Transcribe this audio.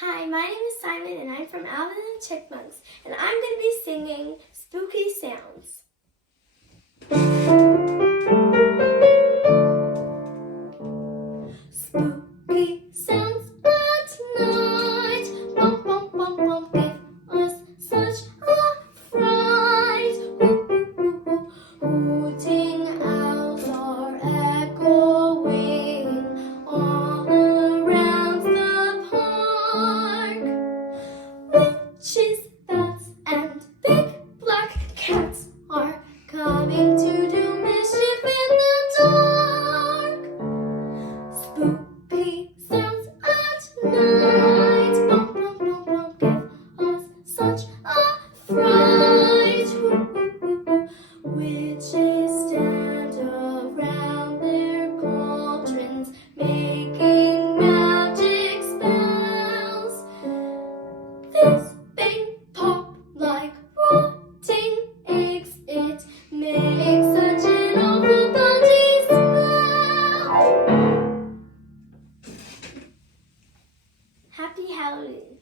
Hi, my name is Simon and I'm from Alvin and the Chipmunks and I'm going to be singing Spooky Sounds. Spooky sounds at night, bump, bump, bump, bump, give us such a fright. Hooting owls are echoing all around the park. Witches, bats, and big black cats are coming to do mischief in the dark. Spooky sounds at night, bump, bump, bump, bump, give us such a fright. Witches stand around their cauldrons, making magic spells. This bang pop like rotting eggs, it makes such an awful funky smell. Happy Halloween.